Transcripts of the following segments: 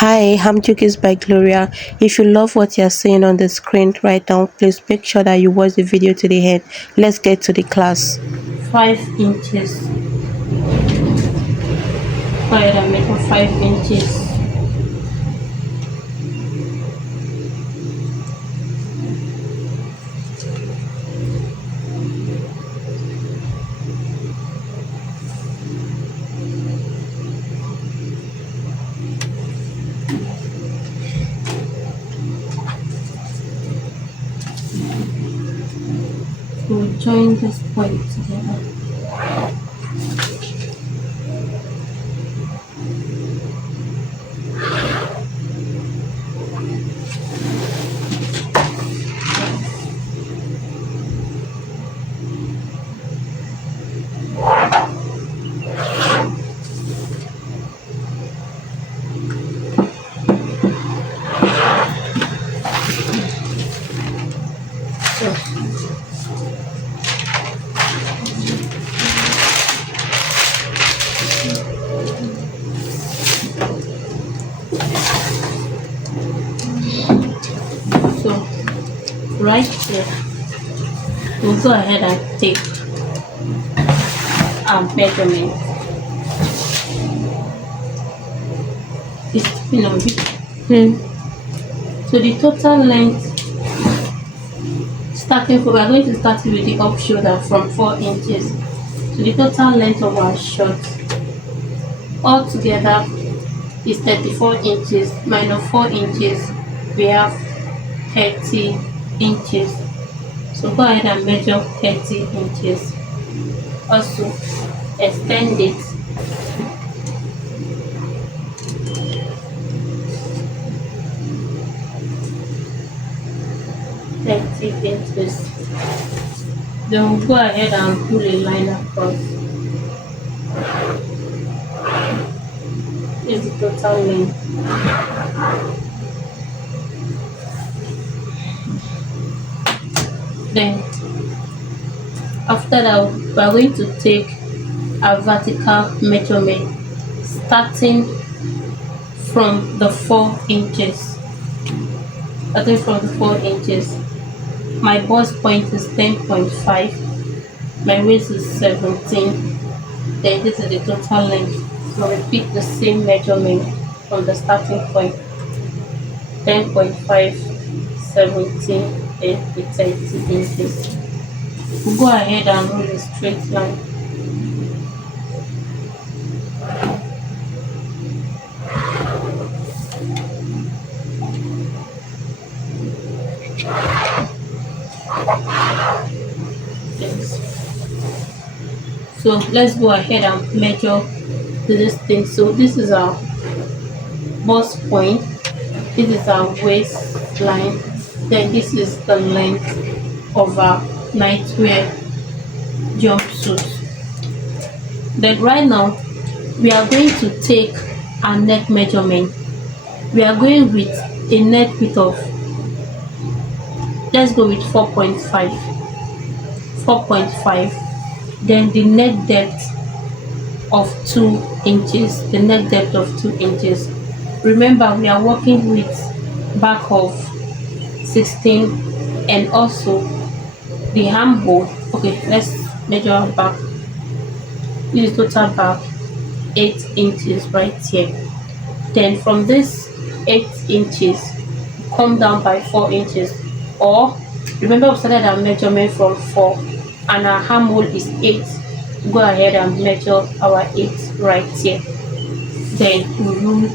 Hi, I'm Jukis by Gloria. If you love what you're seeing on the screen right now, please make sure that you watch the video to the end. Let's get to the class. 5 inches. Go ahead and make it 5 inches. We'll join this point together. So right here, we'll go ahead and take our measurement. It's been a bit. So the total length, starting from, we're going to start with the up shoulder from 4 inches. So the total length of our shirt altogether is 34 inches minus 4 inches. We have 30 inches. So go ahead and measure 30 inches. Also extend it. Inches. Then we'll go ahead and pull a line across. This is the total length. Then after that, we are going to take a vertical measurement starting from the 4 inches. Starting from the 4 inches. My bust point is 10.5. My waist is 17. Then this is the total length. So repeat the same measurement from the starting point. 10.5, 17, and 30 inches. We'll go ahead and roll a straight line. So let's go ahead and measure this thing. So this is our bust point, this is our waistline, then this is the length of our nightwear jumpsuit. Then right now we are going to take our neck measurement. We are going with a neck width of, let's go with 4.5. Then the neck depth of 2 inches. The neck depth of 2 inches. Remember, we are working with back of 16 and also the armhole. Okay, let's measure our back. This is total back 8 inches right here. Then from this 8 inches, come down by 4 inches. Or remember, we started our measurement from 4 and our armhole is 8. Go ahead and measure our 8 right here. Then we rule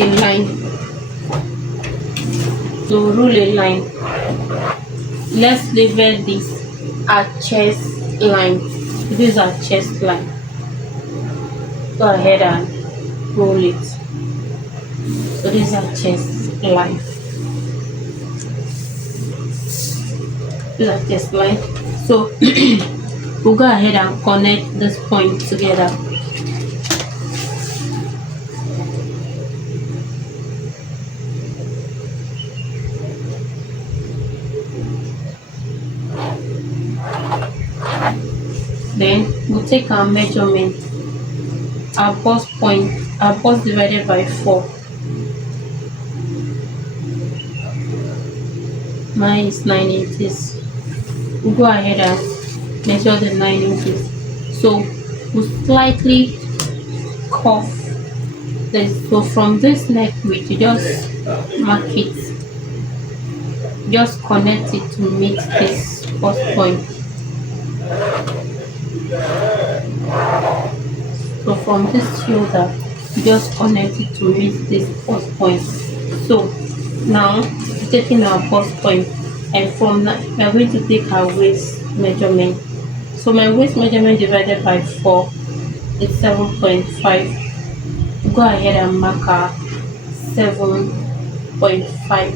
a line. So rule a line. Let's label this our chest line. This is our chest line. Go ahead and roll it. So this is our chest line. This is our chest line. So we'll go ahead and connect this point together. Then we'll take our measurement, our bust point, our bust divided by 4. Mine is 9 inches. We'll go ahead and measure the 9 inches. So we'll slightly curve this. So from this neck width, you just mark it, just connect it to meet this first point. So from this shoulder, you just connect it to meet this first point. So now taking our first point, and from that we are going to take our waist measurement. So my waist measurement divided by 4 is 7.5. Go ahead and mark our 7.5.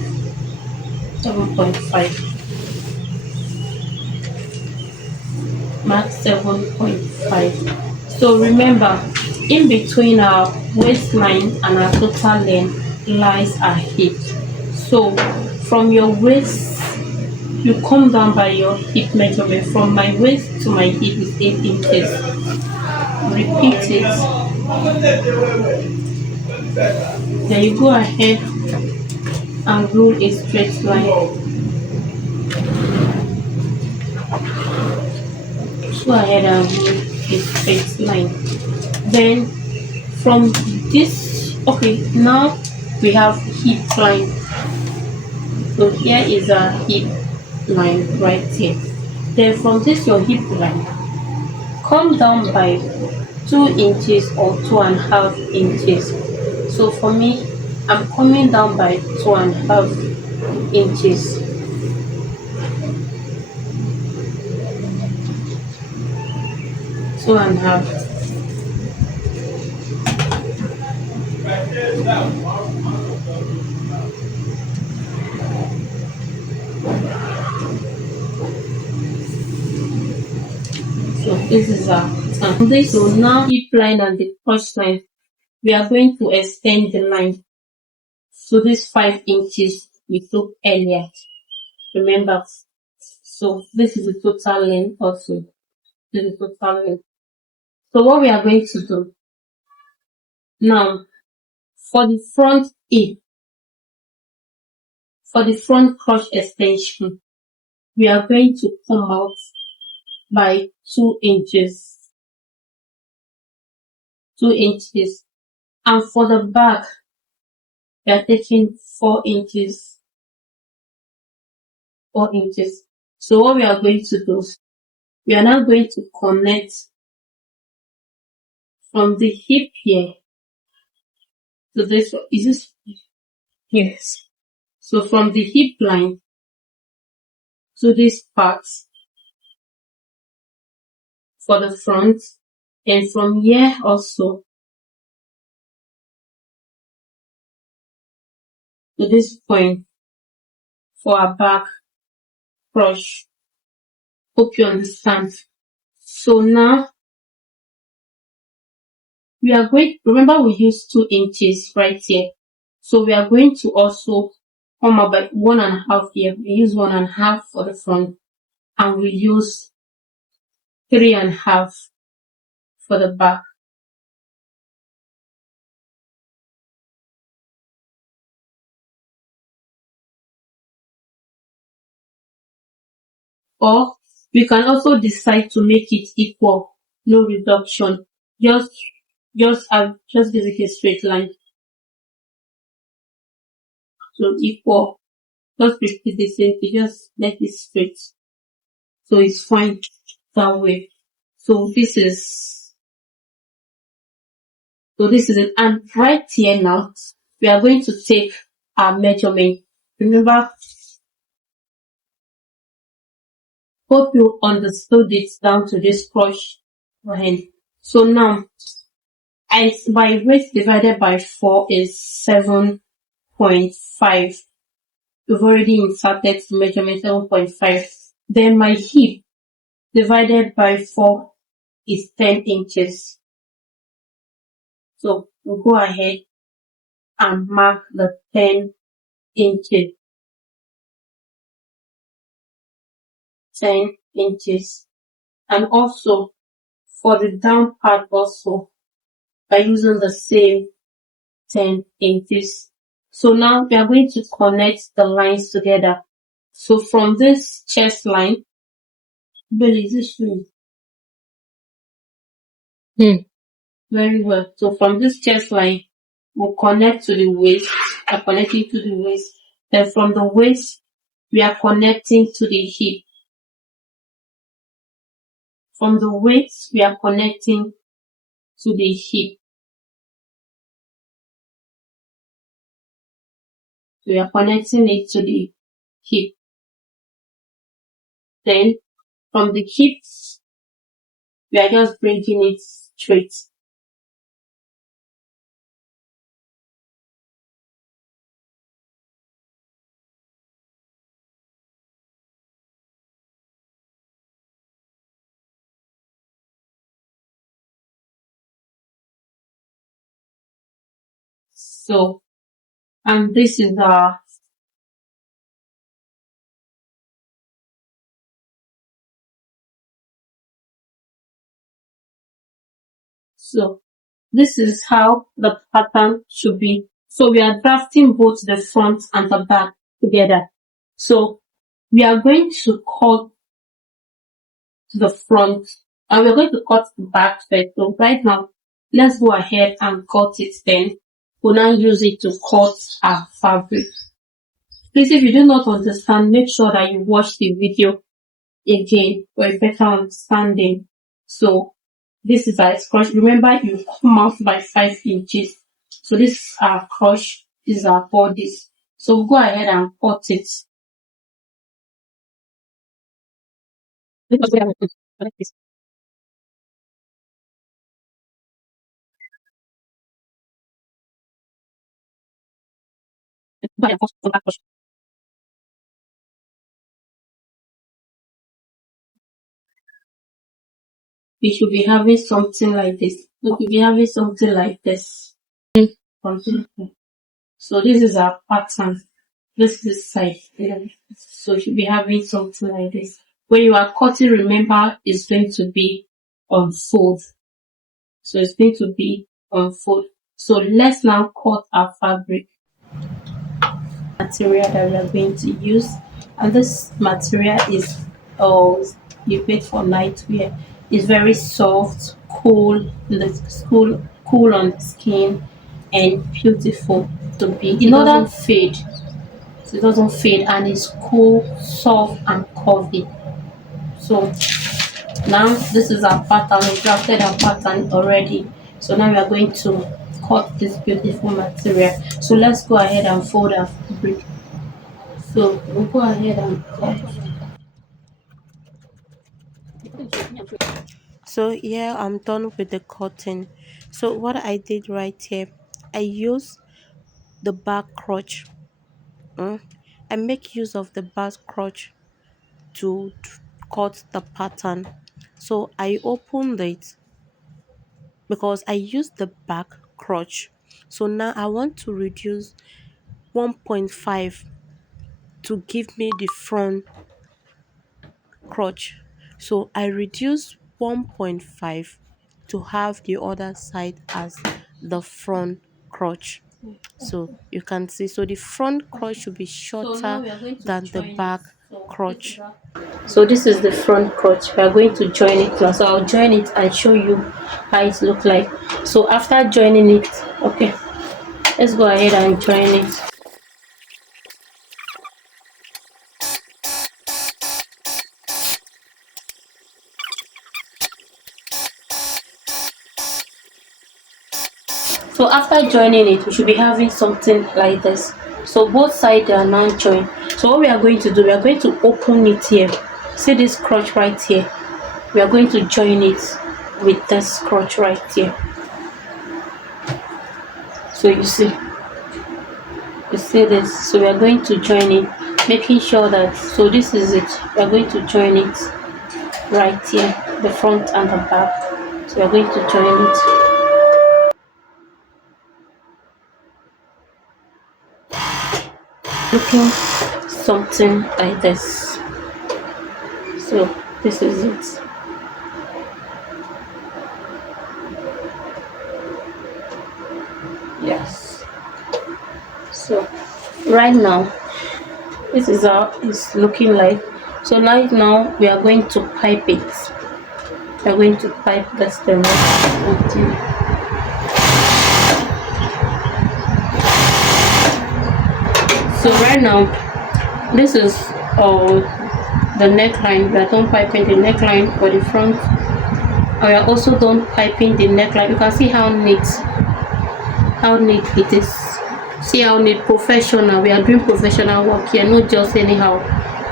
7.5. Mark 7.5. So remember, in between our waistline and our total length lies our hip. So from your waist, you come down by your hip measurement. From my waist to my hip is 8 inches. Repeat it. Then you go ahead and rule a straight line. Go ahead and rule a straight line. Then from this, okay, now we have hip line. So here is our hip line right here. Then from this your hip line, come down by 2 inches or 2.5 inches. So for me, I'm coming down by 2.5 inches. Two and a half. So this is our time. So now hip line and the crotch line, we are going to extend the line. So this 5 inches we took earlier. Remember, so this is the total length also. This is the total length. So what we are going to do now, for the front hip, for the front crotch extension, we are going to come out by 2 inches. 2 inches. And for the back, we are taking 4 inches. 4 inches. So what we are going to do, we are now going to connect from the hip here to this. Is this? Yes. So from the hip line to this part for the front, and from here also to this point for our back crotch. Hope you understand. So now we are going, remember we used 2 inches right here. So we are going to also come up by 1.5 here. We use 1.5 for the front, and we use 3.5 for the back. Or we can also decide to make it equal, no reduction. Just basically a straight line. So equal, just repeat the same thing, just let it straight. So it's fine that way. So this is it. And right here now, we are going to take our measurement. Remember, hope you understood it down to this crotch line. So now, my waist divided by 4 is 7.5. We've already inserted the measurement 7.5. Then my hip divided by 4 is 10 inches. So we'll go ahead and mark the 10 inches. 10 inches. And also for the down part also, by using the same 10 inches. So now we are going to connect the lines together. So from this chest line, Billy, is this true? Very well. So from this chest line, we'll connect to the waist. We are connecting to the waist. Then from the waist, we are connecting to the hip. From the waist, we are connecting to the hip. We are connecting it to the hip. Then from the hips, we are just bringing it straight. So, and this is our, so this is how the pattern should be. So we are drafting both the front and the back together. So we are going to cut the front and we're going to cut the back first. So right now, let's go ahead and cut it, then we'll now use it to cut our fabric. Please, if you do not understand, make sure that you watch the video again for a better understanding. So this is our crush. Remember, you come out by 5 inches. So this is our crush. This is our bodies. So we'll go ahead and cut it. We should be having something like this. We should be having something like this. Something. So this is our pattern. This is side. So you should be having something like this. When you are cutting, remember it's going to be on fold. So it's going to be on fold. So let's now cut our fabric material that we are going to use. And this material is you paid for nightwear. It's very soft, cool, cool on the skin, and beautiful to be. It doesn't fade. So it doesn't fade, and it's cool, soft, and curvy. So now this is our pattern. We drafted our pattern already. So now we are going to cut this beautiful material. So let's go ahead and fold our fabric. So we'll go ahead and cut. So yeah, I'm done with the cutting. So what I did right here, I use the back crotch. mm, I make use of the back crotch to cut the pattern. So I opened it because I used the back crotch. So now I want to reduce 1.5 to give me the front crotch. So I reduce 1.5 to have the other side as the front crotch. So you can see, so the front crotch should be So now shorter we are going to than the join it. back crotch. So this is the front crotch. We are going to join it now. So I'll join it and show you how it looks like. So after joining it, okay, let's go ahead and join it. So after joining it, we should be having something like this. So both sides are now joined. So what we are going to do, we are going to open it here. See this crotch right here. We are going to join it with this crotch right here. So you see this. So we are going to join it, making sure that, so this is it. We are going to join it right here, the front and the back. So we are going to join it. Looking something like this. So this is it. Yes. So right now This is how it's looking like. So now we are going to pipe it. We are going to pipe the stem until. So right now, this is the neckline. We are done piping the neckline for the front. And we are also done piping the neckline. You can see how neat it is. See how neat, professional. We are doing professional work here, not just anyhow.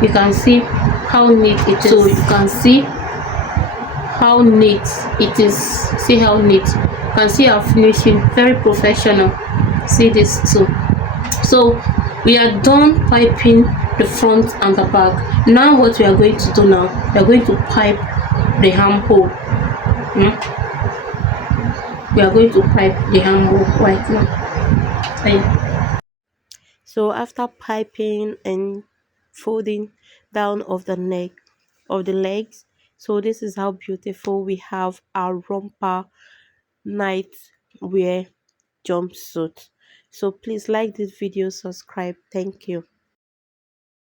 You can see how neat it is. So you can see how neat it is. See how neat. You can see our finishing, very professional. See this too. So we are done piping the front and the back. Now what we are going to do now, we are going to pipe the armhole. We are going to pipe the armhole right now. So after piping and folding down of the neck of the legs, so this is how beautiful we have our romper nightwear jumpsuit. So please like this video, subscribe. Thank you.